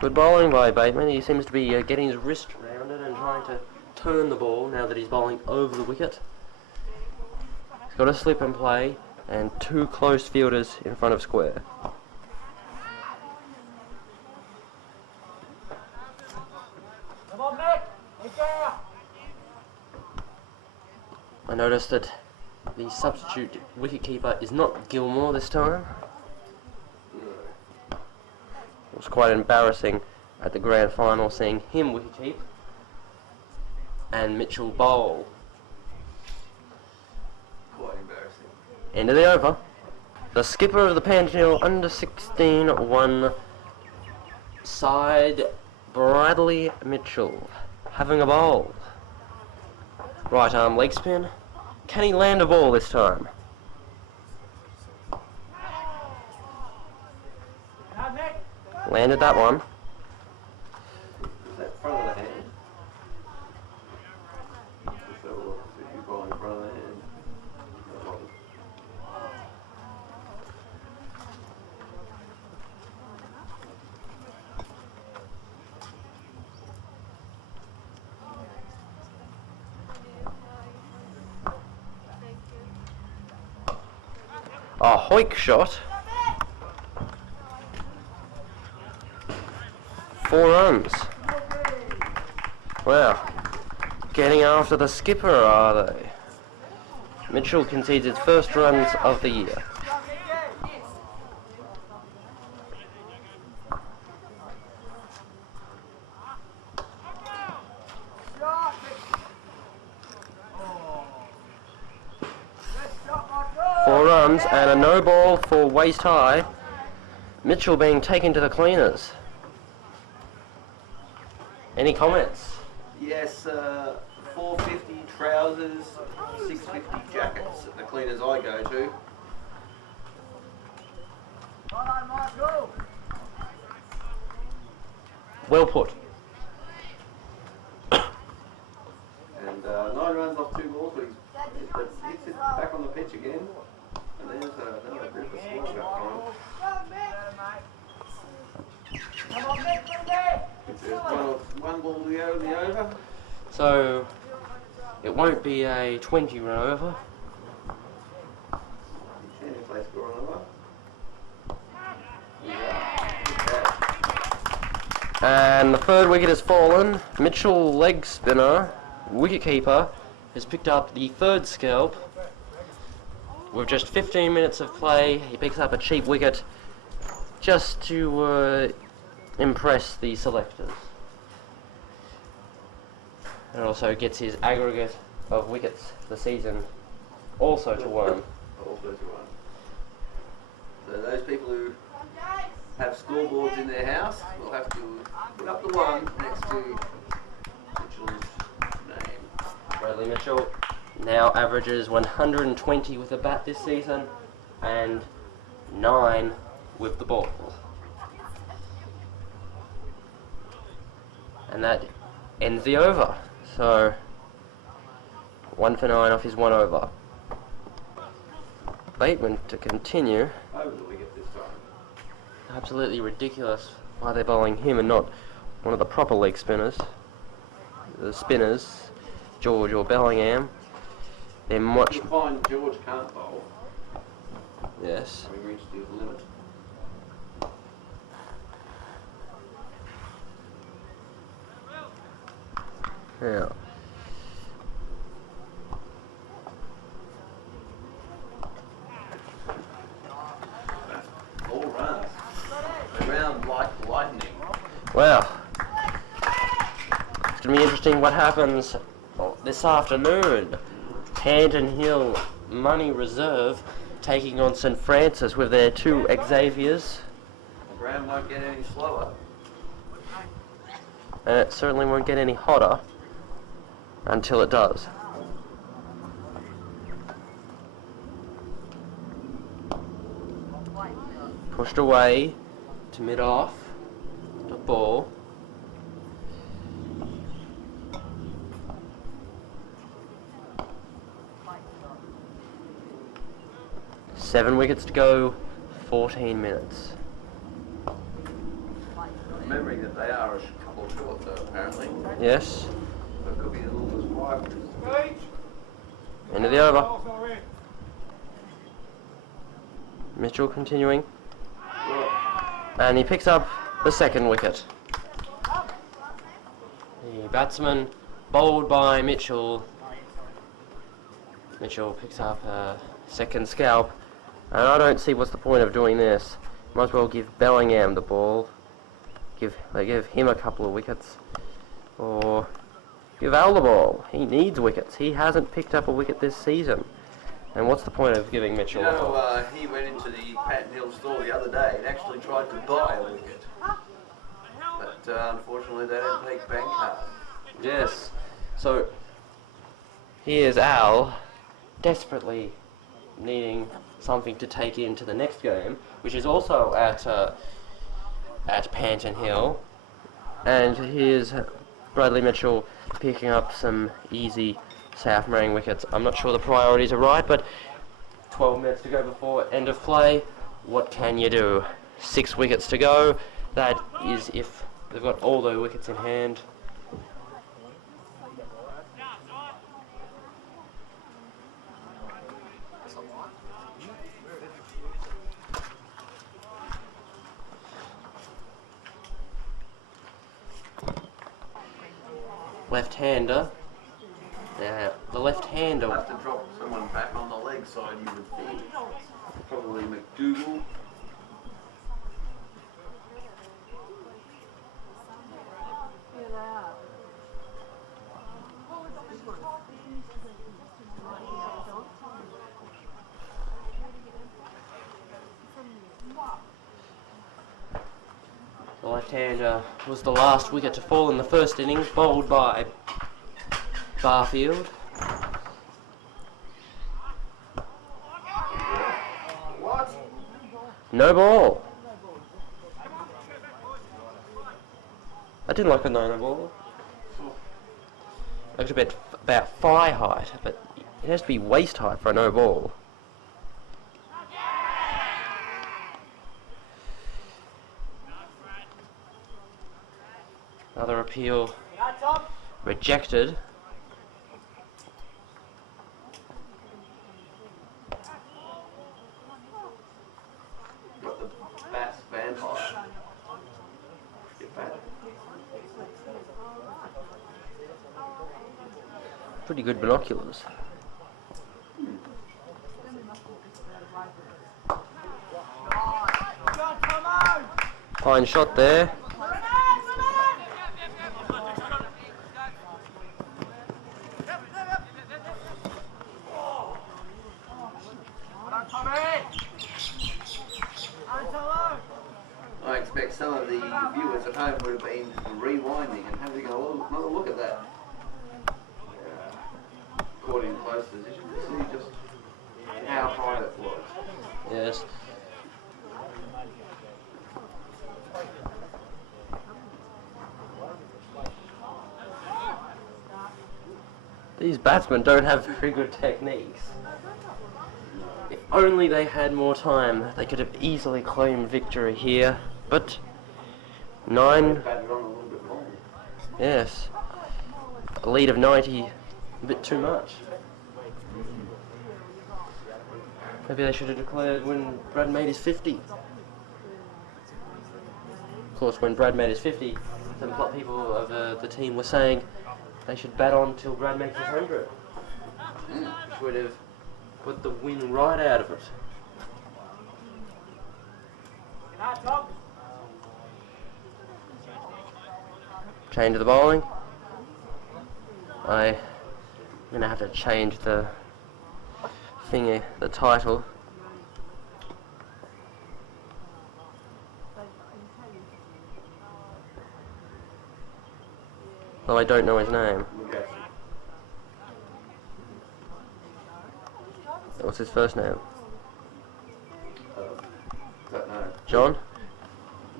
Good bowling by Bateman. He seems to be getting his wrist around it and trying to turn the ball now that he's bowling over the wicket. He's got a slip and play and two close fielders in front of square. Come on, Mick! I noticed that the substitute wicketkeeper is not Gilmore this time. It was quite embarrassing at the grand final seeing him wicket-keep and Mitchell bowl. Quite embarrassing. End of the over. The skipper of the Panton under 16 won side Bradley Mitchell having a bowl. Right arm leg spin. Can he land a ball this time? Landed that one. Is that front of the hand? So if you ball in front of the hand. A hoik shot. 4 runs. Wow. Getting after the skipper, are they? Mitchell concedes his first runs of the year. Four runs and a no ball for waist high. Mitchell being taken to the cleaners. Any comments? Yes, 450 trousers, 650 jackets at the cleaners I go to. Well put. And 9 runs off 2 balls, but he's back on the pitch again. And there's another group of squad back on. There's one ball to go in the over. So it won't be a 20 run over. Any place score on over. And the third wicket has fallen. Mitchell, leg spinner, wicketkeeper, has picked up the third scalp. With just 15 minutes of play, he picks up a cheap wicket just to impress the selectors. And also gets his aggregate of wickets for the season also to 1. Also to 1. So those people who have scoreboards in their house will have to put up the 1 next to Mitchell's name. Bradley Mitchell now averages 120 with the bat this season and 9 with the ball. And that ends the over. So 1 for 9 off his 1 over. Bateman to continue. Over the wicket this time. Absolutely ridiculous why they're bowling him and not one of the proper leg spinners. The spinners, George or Bellingham. They're much. You find George can't bowl. Yes. We reached his limit. Yeah. All runs. Around like lightning. Well, it's going to be interesting what happens this afternoon. Panton Hill Money Reserve taking on St Francis with their 2 Xaviers. The ground won't get any slower. And it certainly won't get any hotter until it does. Pushed away to mid-off, the ball. Seven wickets to go, 14 minutes. remembering that they are a couple short, though, apparently. Yes. So it could be as little as 5, which is End of the over. Mitchell continuing. good. And he picks up the second wicket. The batsman bowled by Mitchell. Mitchell picks up a second scalp. And I don't see what's the point of doing this. Might as well give Bellingham the ball. Give him a couple of wickets. Or give Al the ball. He needs wickets. He hasn't picked up a wicket this season. And what's the point of giving Mitchell You the ball? know, he went into the Panton store the other day and actually tried to buy a wicket. But unfortunately they don't take bank cards. Yes. So here's Al desperately needing something to take into the next game, which is also at Panton Hill. And here's Bradley Mitchell picking up some easy South Morang wickets. I'm not sure the priorities are right, but 12 minutes to go before end of play. What can you do? 6 wickets to go. That is if they've got all their wickets in hand. Left-hander. The left-hander. You'll have to drop someone back on the leg side, you would think. Probably McDougall. The left-hander was the last wicket to fall in the first innings, bowled by Barfield. What? No ball. I didn't like a no ball. It was about thigh height, but it has to be waist height for a no ball. Another appeal rejected. Got the Bass Vampire. Get back. Pretty good binoculars. Fine shot there. I expect some of the viewers at home would have been rewinding and having another look at that. Caught in close position to see just how high it was. Yes. These batsmen don't have very good techniques. If only they had more time, they could have easily claimed victory here. But 9, Batted on a little bit more. yes, a lead of 90, a bit too much. Maybe they should have declared when Brad made his 50. Of course, when Brad made his 50, some people of the team were saying they should bat on till Brad makes his 100. Which would have put the win right out of it. Change of the bowling. I'm going to have to change the thingy, the title. Though I don't know his name. What's his first name? Don't know. John?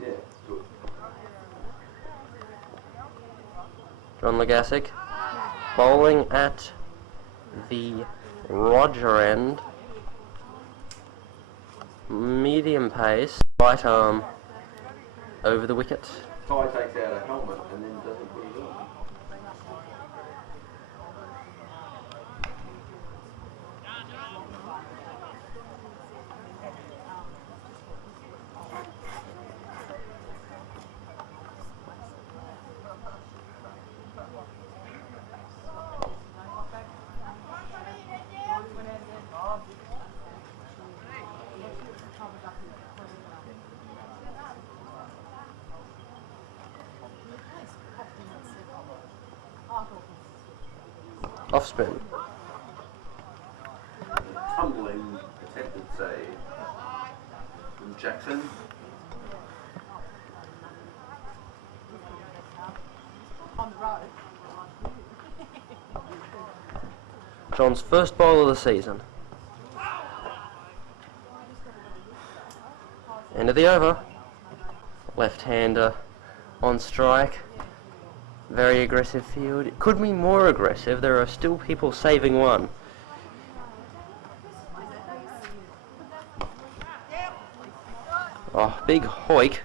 Yeah, good. John Legasic. Bowling at the Roger end. Medium pace. Right arm over the wicket. Ty takes out a helmet and then doesn't put it on. Off spin. Tumbling attempted save from Jackson. John's first bowl of the season. End of the over. Left-hander on strike. Very aggressive field. It could be more aggressive. There are still people saving one. Oh, big hoik.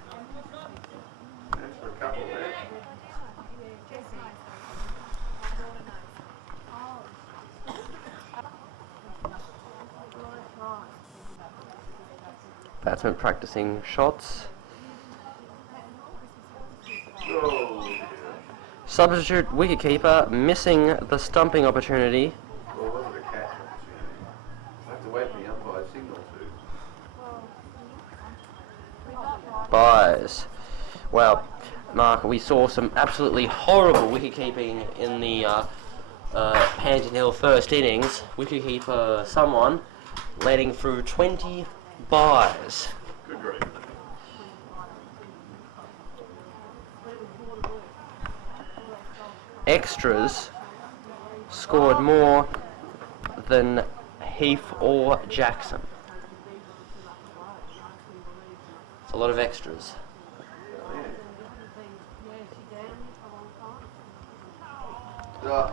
Thanks for a couple there. Batsman practicing shots. Oh, dear. Substitute wicketkeeper missing the stumping opportunity. Well, it wasn't a catch opportunity. I have to wait for the umpire's signal to. Buys. Well, Mark, we saw some absolutely horrible wicket-keeping in the Panton Hill first innings. Wicket-keeper someone letting through 20 buys. Good grief. Extras scored more than Heath or Jackson. It's a lot of extras. Oh.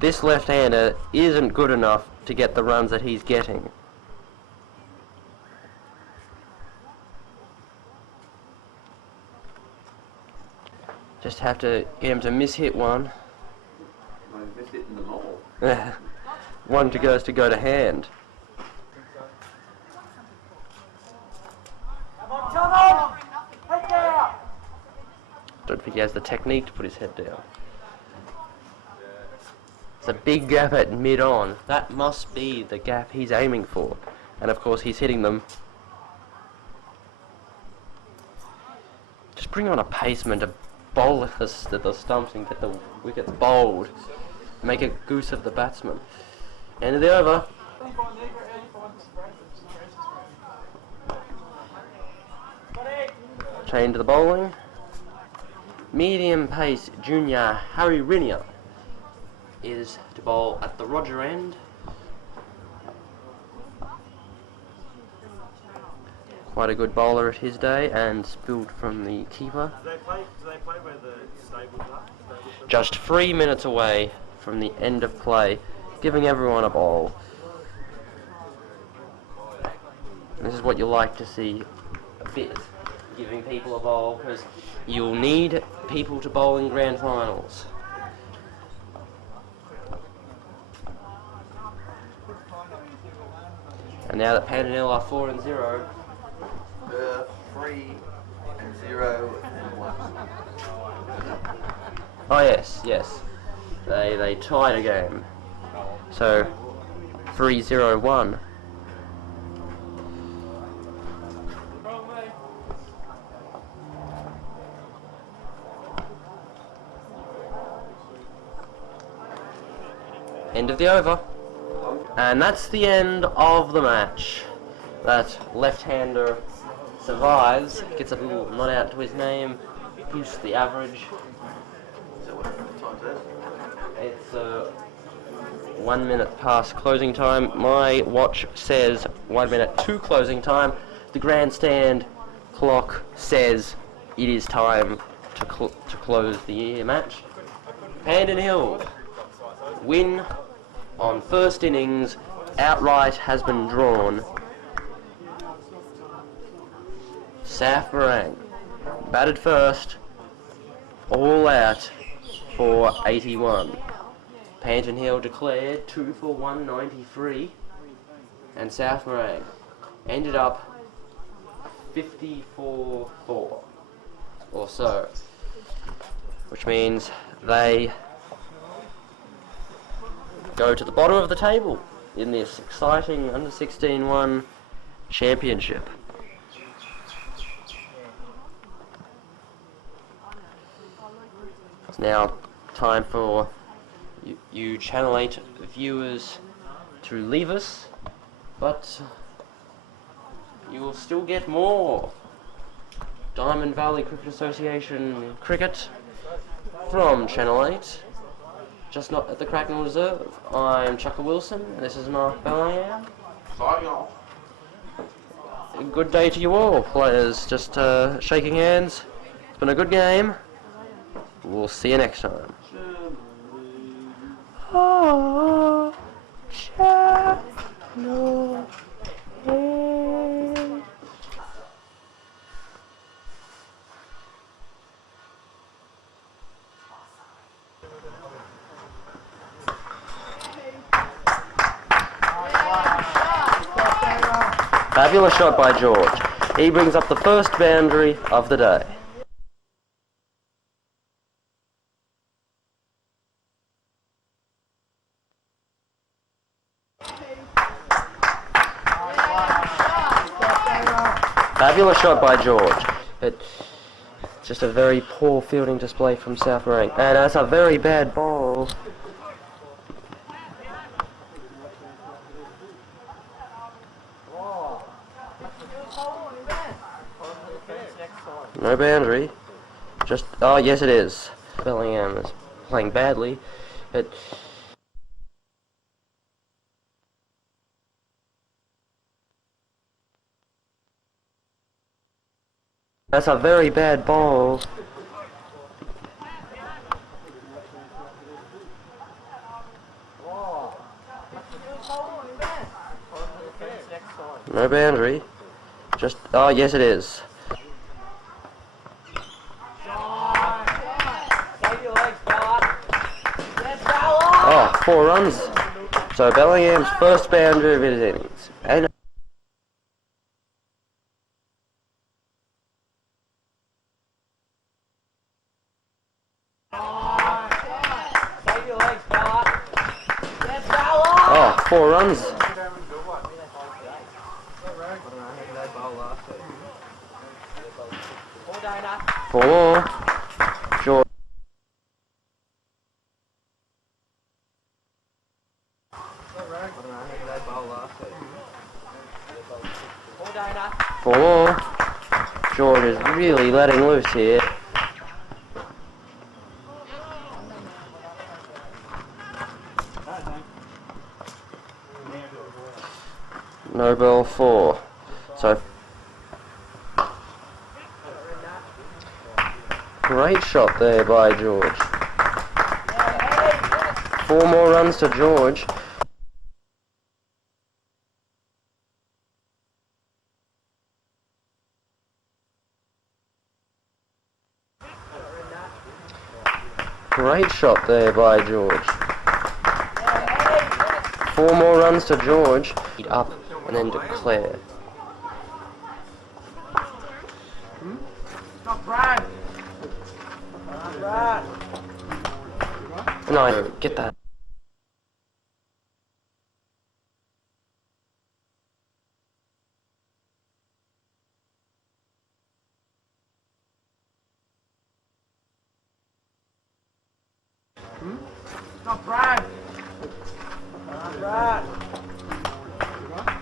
This left-hander isn't good enough to get the runs that he's getting. Just have to get him to miss-hit one. Well, he's missed hitting them all. One to go to hand. Come on, Tom! Head down! Don't think he has the technique to put his head down. It's a big gap at mid-on. That must be the gap he's aiming for. And of course he's hitting them. Just bring on a paceman to bowl the stumps and get the wickets bowled. Make a goose of the batsman. End of the over. Change to the bowling. Medium pace junior Harry Rinier is to bowl at the Roger end. Quite a good bowler at his day and spilled from the keeper. Do they play where the stables are? Just 3 minutes away from the end of play, giving everyone a bowl. This is what you like to see a bit, giving people a bowl, because you'll need people to bowl in grand finals. And now that Panton Hill are 4-0, 3-0 and 1. oh yes, they tied a game. So 3-0-1. End of the over. And that's the end of the match. That left-hander survives, gets a little nod out to his name, boosts the average. So what time is It's 1 minute past closing time. My watch says 1 minute to closing time. The grandstand clock says it is time to close the match. Panton Hill win on first innings. Outright has been drawn. South Morang batted first, all out for 81. Panton Hill declared 2 for 193, and South Morang ended up 54-4 or so, which means they go to the bottom of the table in this exciting under 16-1 championship. It's now time for you Channel 8 viewers to leave us, but you will still get more Diamond Valley Cricket Association cricket from Channel 8, just not at the Cracknell Reserve. I'm Chukka Wilson, and this is Marq Bellingham. Signing off. A good day to you all, players. Just shaking hands. It's been a good game. We'll see you next time. Oh, Channel 8. Fabulous shot by George. He brings up the first boundary of the day. Fabulous shot by George. But just a very poor fielding display from South Morang. And that's a very bad ball. No boundary. Just, oh yes it is. Bellingham is playing badly, but that's a very bad ball. No boundary. Just, oh yes it is. Oh, 4 runs. So Bellingham's first boundary of his innings. And oh, 4 runs. 4. George. 4. George is really letting loose here. No ball 4. So great shot there by George. 4 more runs to George. Great shot there by George. 4 more runs to George. Up and then declare. No, get that.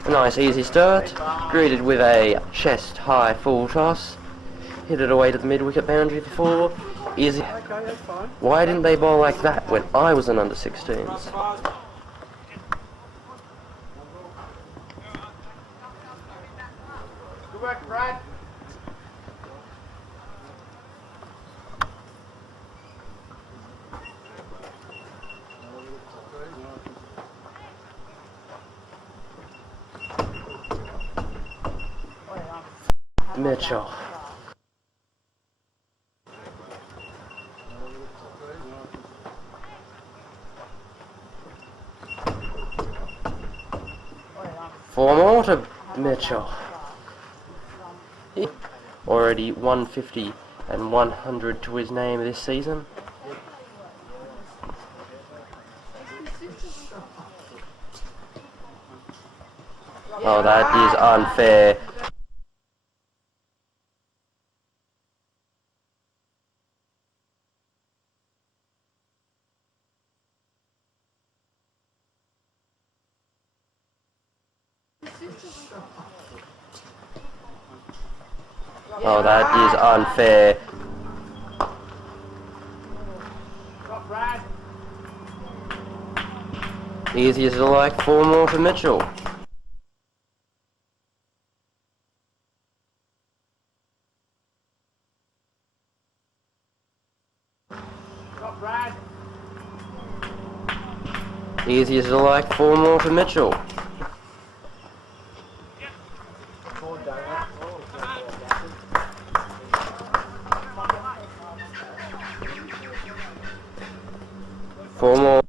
A nice easy start, greeted with a chest high full toss, hit it away to the mid wicket boundary for 4. Easy. Why didn't they bowl like that when I was an under 16s? Good work, Brad. Mitchell. 4 more to Mitchell. Already 150 and 100 to his name this season. Oh, that is unfair. Oh, that is unfair. Easy as like 4 more to Mitchell. Easy as like 4 more to Mitchell. Four more.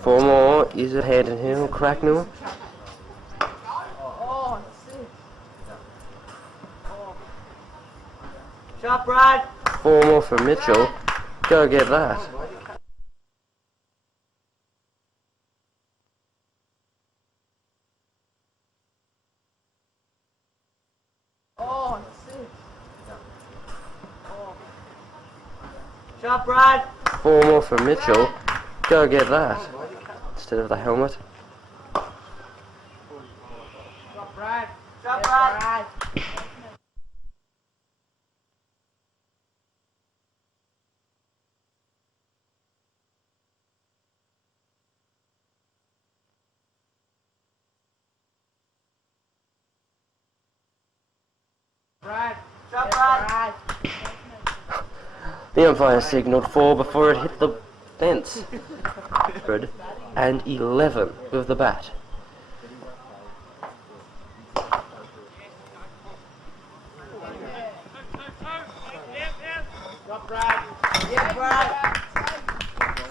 Four more is ahead of him, Cracknell. Shot, Brad. 4 more for Mitchell. Go get that. Shot, Brad. 4 more for Mitchell. Go get that. Instead of the helmet. Shot, Brad. Shot, Brad. Brad. Shot, Brad. The umpire signalled 4 before it hit the fence. And 11 with the bat. Shot, Brad. Yeah, Brad.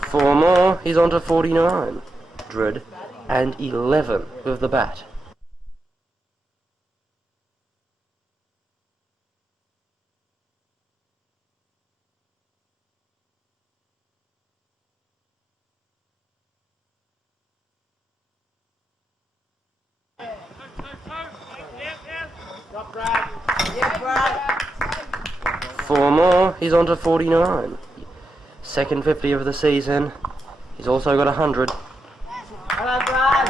4 more, he's on to 49. And 11 with the bat. Shot, Brad. Yeah, Brad. 4 more, he's on to 49. Second 50 of the season. He's also got 100. Hello, Brad.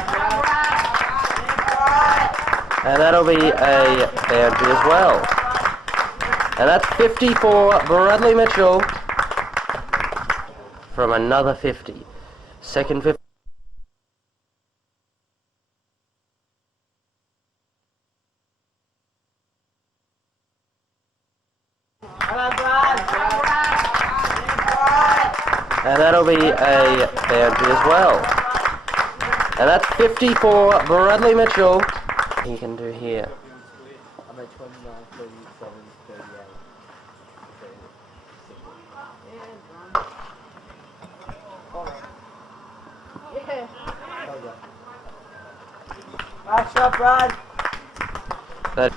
And that'll be a boundary as well. And that's 50 for Bradley Mitchell. From another 50. Second 50. Hello, Brad. And that'll be a boundary as well. And that's 50 for Bradley Mitchell. He can do here. I'm at 29, 37, 38. Nice shot, Brad. That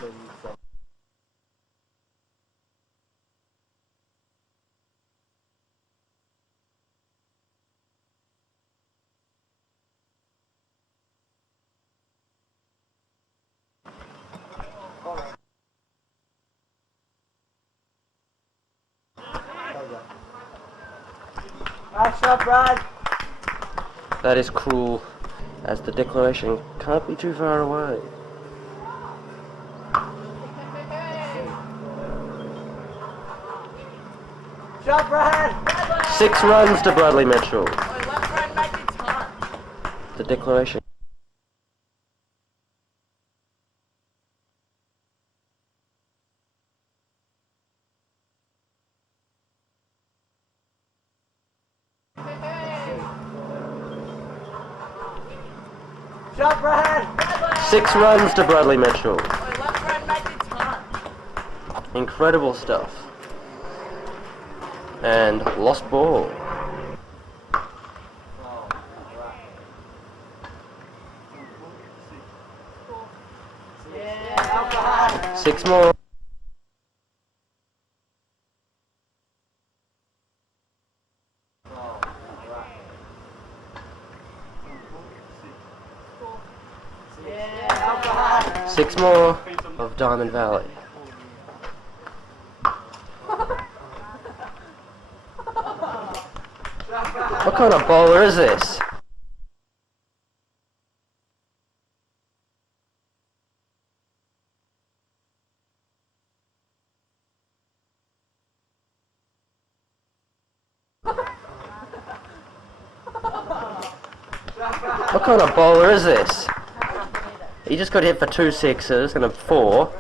Nice shot, Brad. that is cruel, as the declaration can't be too far away. Shot, Brad. 6 runs to Bradley Mitchell. The declaration. Shot, Brad. 6 runs to Bradley Mitchell. Incredible stuff. And lost ball. Six more. Six more of Diamond Valley. What kind of bowler is this? What kind of bowler is this? He just got hit for 2 sixes and a 4.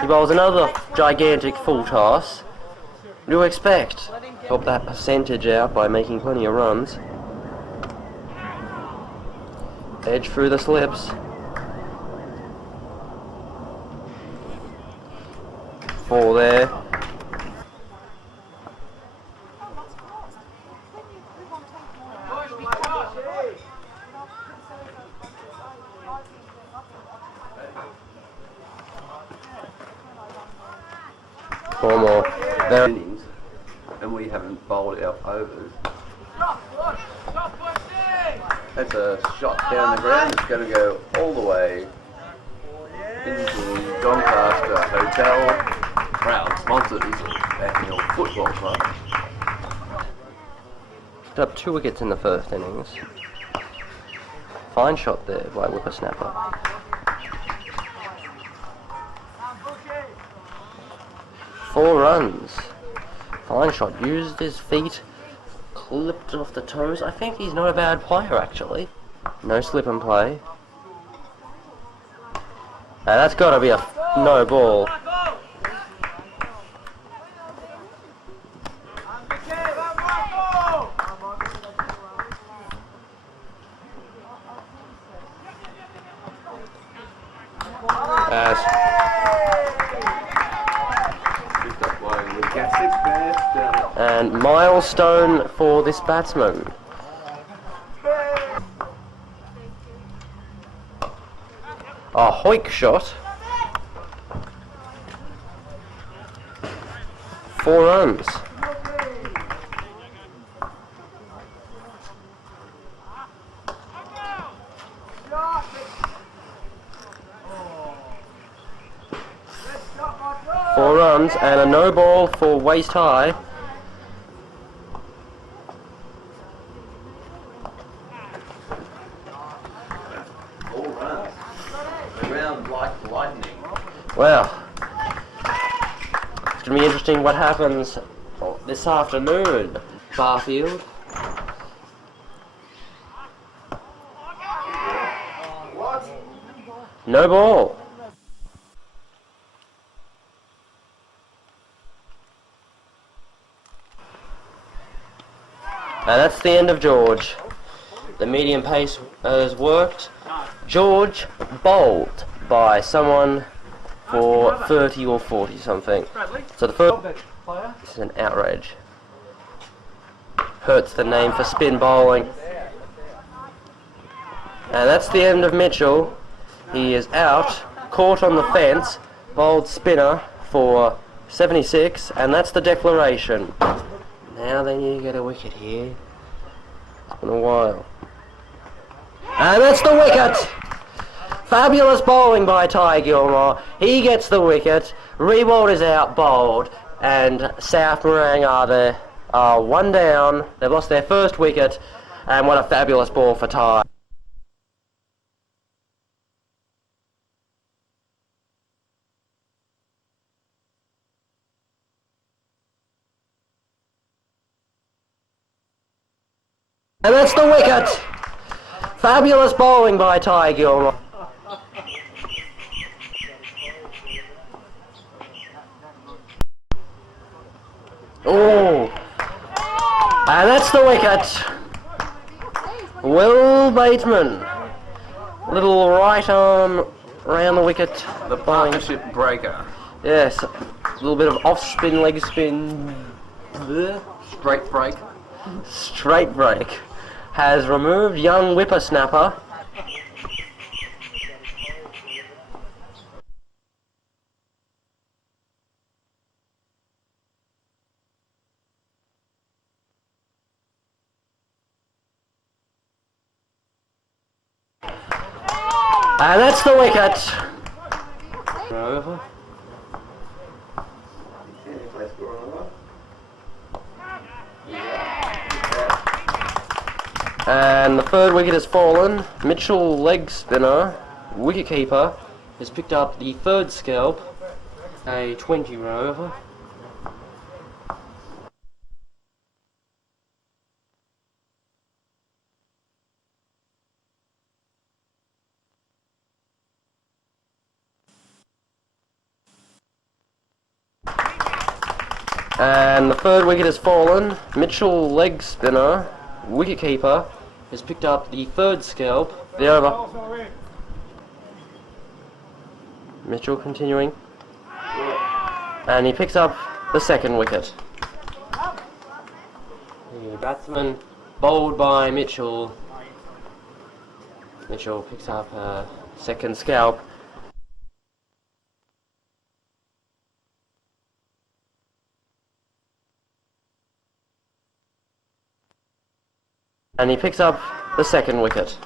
He bowls another gigantic full toss. What do you expect? Help that percentage out by making plenty of runs. Edge through the slips. 4 there. Four more. There. Innings, and we haven't bowled our overs. That's a shot down the ground. It's going to go all the way into Doncaster Hotel. Proud sponsors back in your football club. Picked up 2 wickets in the first innings. Fine shot there by Whippersnapper. 4 runs. Fine shot. Used his feet. Clipped off the toes. I think he's not a bad player actually. No slip and play. That's got to be a no ball. And milestone for this batsman. A hoik shot. 4 runs. Four runs and a no ball for waist high. Well, it's going to be interesting what happens this afternoon. Barfield. No ball. And that's the end of George. The medium pace has worked. George bowled by someone for 30 or 40 something. So the first, this is an outrage. Hurts the name for spin bowling. And that's the end of Mitchell. He is out, caught on the fence, bowled spinner for 76, and that's the declaration. Now they need to get a wicket here. It's been a while. And that's the wicket! Fabulous bowling by Ty Gilmore. He gets the wicket. Rewald is out bowled, and South Morang are there. 1 down. They've lost their first wicket, and what a fabulous ball for Ty. And that's the wicket. Fabulous bowling by Ty Gilmore. Oh, and that's the wicket. Will Bateman, little right arm around the wicket. The partnership breaker. Yes, a little bit of off spin, leg spin, Straight break. straight break. Has removed young whippersnapper. And that's the wicket. Over. And the third wicket has fallen. Mitchell, leg spinner, wicketkeeper, has picked up the third scalp, a 20 over. And the third wicket has fallen. Mitchell, leg spinner, wicketkeeper, has picked up the third scalp, the over. Mitchell continuing. And he picks up the second wicket. The batsman bowled by Mitchell. Mitchell picks up a second scalp. And he picks up the second wicket.